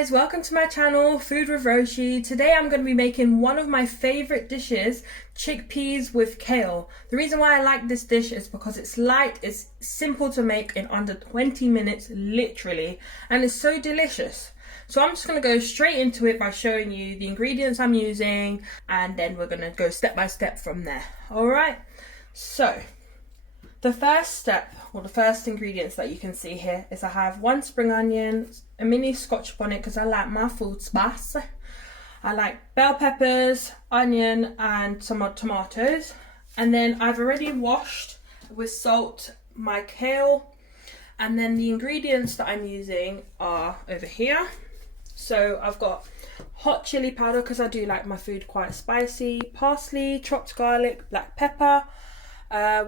guys, welcome to my channel, Food with Rochey. Today I'm going to be making one of my favourite dishes, chickpeas with kale. The reason why I like this dish is because it's light, it's simple to make in under 20 minutes, literally, and it's so delicious. So I'm just going to go straight into it by showing you the ingredients I'm using, and then we're going to go step by step from there. Alright, so the first step, or the first ingredients that you can see here, is I have 1 spring onion, a mini scotch bonnet because I like my food spicy. I like bell peppers, onion and some tomatoes. And then I've already washed with salt my kale. And then the ingredients that I'm using are over here. So I've got hot chili powder because I do like my food quite spicy, parsley, chopped garlic, black pepper.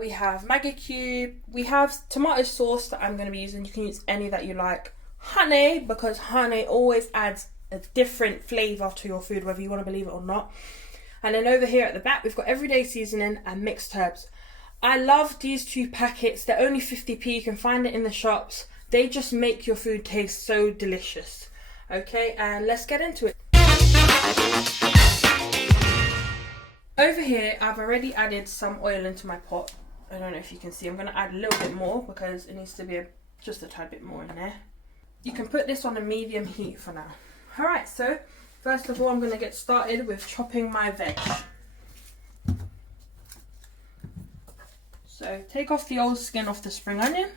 We have Maggie cube, we have tomato sauce that I'm going to be using. You can use any that you like. Honey, because honey always adds a different flavour to your food, whether you want to believe it or not. And then over here at the back, we've got everyday seasoning and mixed herbs. I love these 2 packets. They're only 50p. You can find it in the shops. They just make your food taste so delicious. Okay, and let's get into it. Over here, I've already added some oil into my pot. I don't know if you can see. I'm going to add a little bit more because it needs to be just a tad bit more in there. You can put this on a medium heat for now. Alright, so first of all, I'm going to get started with chopping my veg. So take off the old skin off the spring onion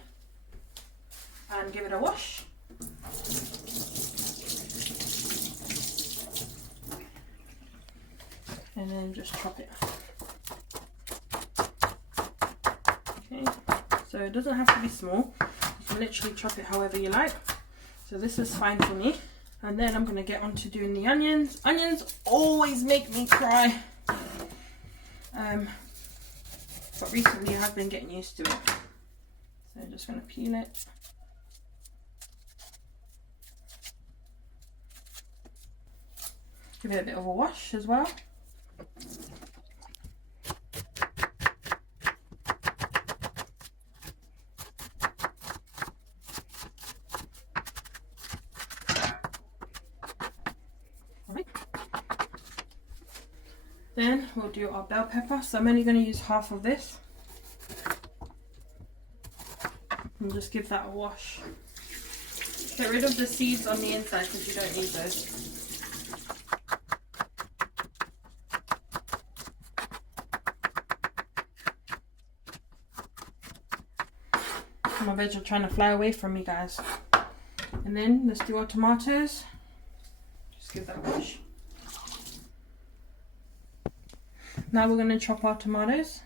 and give it a wash. And then just chop it. Okay, so it doesn't have to be small. You can literally chop it however you like. So this is fine for me. And then I'm going to get on to doing the onions. Onions always make me cry. But recently I have been getting used to it. So I'm just going to peel it. Give it a bit of a wash as well. Then we'll do our bell pepper. So I'm only going to use half of this. And just give that a wash. Get rid of the seeds on the inside because you don't need those. My veg are trying to fly away from me, guys. And then let's do our tomatoes. Just give that a wash. Now we're going to chop our tomatoes.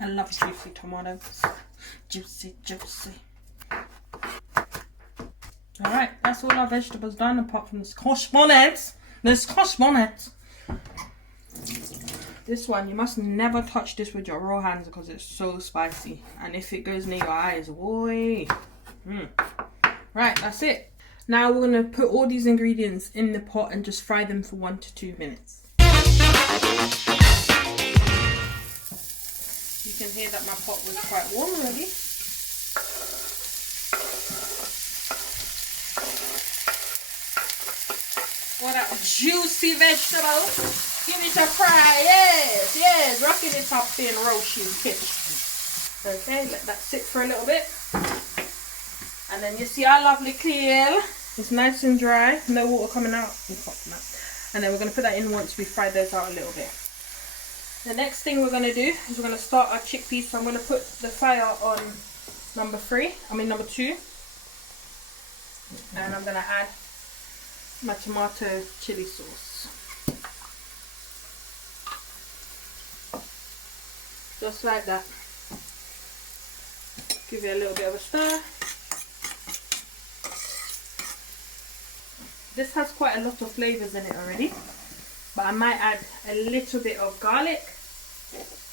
I love juicy tomatoes. Juicy, juicy. Alright, that's all our vegetables done apart from the scotch bonnets. The scotch bonnets. This one, you must never touch this with your raw hands because it's so spicy. And if it goes near your eyes, boy. Right, that's it. Now we're going to put all these ingredients in the pot and just fry them for 1 to 2 minutes. You can hear that my pot was quite warm already. What a juicy vegetable. Give it a fry, yes, yes, rocking it up in Rochey's kitchen. Okay, let that sit for a little bit. And then you see our lovely kale. It's nice and dry, no water coming out. And then we're going to put that in once we fry those out a little bit. The next thing we're going to do is we're going to start our chickpeas. So I'm going to put the fire on number 2. And I'm going to add my tomato chili sauce. Just like that. Give it a little bit of a stir. This has quite a lot of flavours in it already, but I might add a little bit of garlic.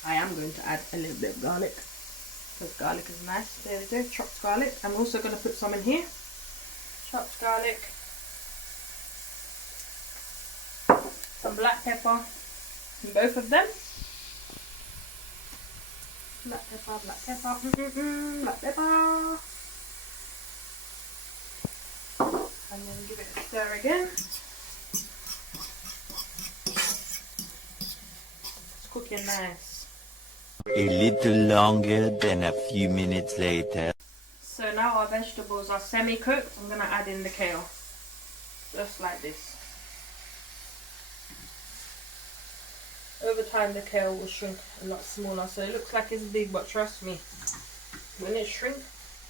I am going to add a little bit of garlic because garlic is nice. There we go, chopped garlic. I'm also going to put some in here. Chopped garlic, some black pepper in both of them. Black pepper, black pepper, black pepper. And then give it a stir again. It's cooking nice. A little longer than a few minutes later. So now our vegetables are semi-cooked. I'm going to add in the kale. Just like this. Over time the kale will shrink a lot smaller. So it looks like it's big, but trust me, when it shrinks,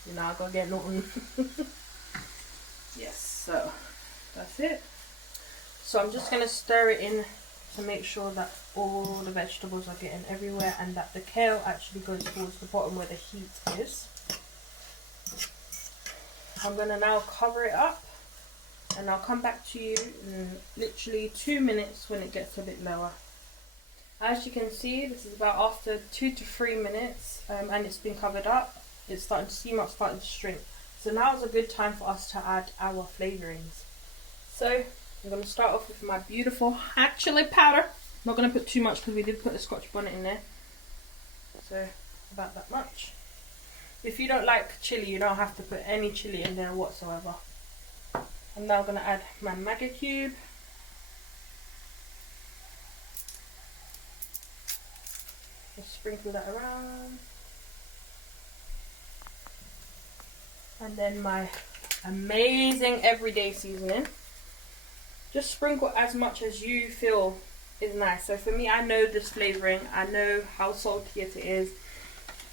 you're not going to get nothing. Yes, so that's it. So I'm just going to stir it in to make sure that all the vegetables are getting everywhere and that the kale actually goes towards the bottom where the heat is. I'm going to now cover it up and I'll come back to you in literally 2 minutes when it gets a bit lower. As you can see, this is about after 2 to 3 minutes and it's been covered up. It's starting to steam up, starting to shrink. So now is a good time for us to add our flavourings. So I'm going to start off with my beautiful hot chili powder. I'm not going to put too much because we did put a scotch bonnet in there. So about that much. If you don't like chili, you don't have to put any chili in there whatsoever. I'm now going to add my Maggie cube. Just sprinkle that around. And then my amazing everyday seasoning. Just sprinkle as much as you feel is nice. So for me, I know this flavouring. I know how salty it is.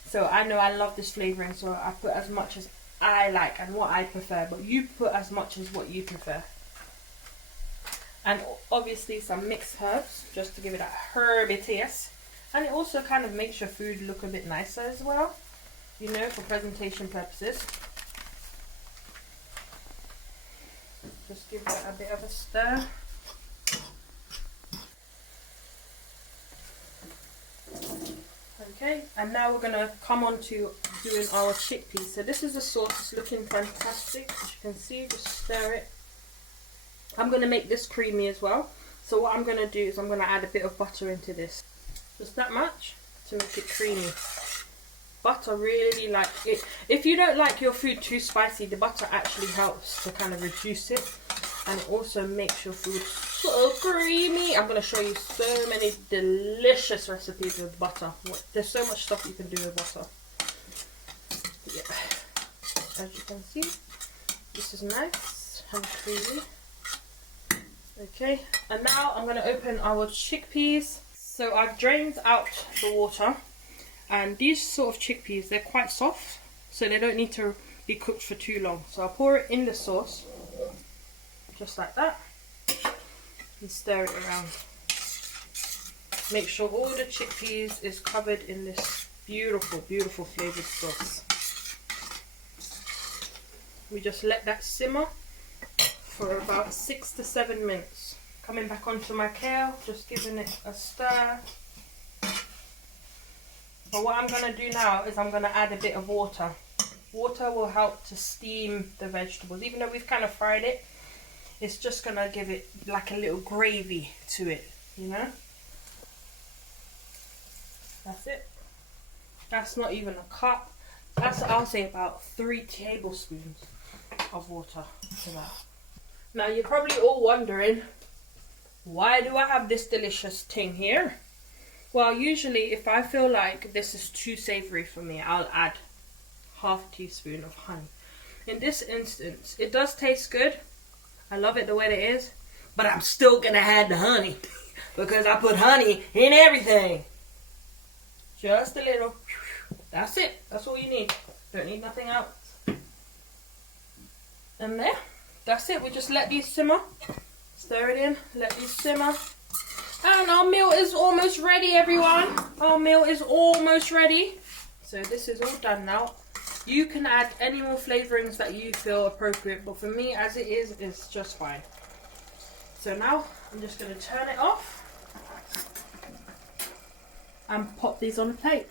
So I know I love this flavouring. So I put as much as I like and what I prefer. But you put as much as what you prefer. And obviously some mixed herbs. Just to give it that herby taste. And it also kind of makes your food look a bit nicer as well. You know, for presentation purposes. Just give that a bit of a stir. Okay, and now we're going to come on to doing our chickpeas. So this is the sauce, it's looking fantastic. As you can see, just stir it. I'm going to make this creamy as well. So what I'm going to do is I'm going to add a bit of butter into this. Just that much to make it creamy. Butter really like it. If you don't like your food too spicy, the butter actually helps to kind of reduce it, and it also makes your food so creamy. I'm going to show you so many delicious recipes with butter. There's so much stuff you can do with butter. Yeah. As you can see, this is nice and creamy. Okay, and now I'm going to open our chickpeas. So I've drained out the water. And these sort of chickpeas, they're quite soft, so they don't need to be cooked for too long. So I'll pour it in the sauce, just like that, and stir it around. Make sure all the chickpeas is covered in this beautiful, beautiful flavoured sauce. We just let that simmer for about 6 to 7 minutes. Coming back onto my kale, just giving it a stir. But what I'm going to do now is I'm going to add a bit of water. Water will help to steam the vegetables. Even though we've kind of fried it, it's just going to give it like a little gravy to it, you know? That's it. That's not even a cup. That's, I'll say, about 3 tablespoons of water to that. Now you're probably all wondering, why do I have this delicious thing here? Well, usually if I feel like this is too savoury for me, I'll add half a teaspoon of honey. In this instance, it does taste good. I love it the way it is. But I'm still going to add the honey. Because I put honey in everything. Just a little. That's it. That's all you need. Don't need nothing else. And there. That's it. We just let these simmer. Stir it in. Let these simmer. And our meal is almost ready, everyone. Our meal is almost ready. So this is all done now. You can add any more flavourings that you feel appropriate, but for me, as it is, it's just fine. So now I'm just going to turn it off and pop these on a plate.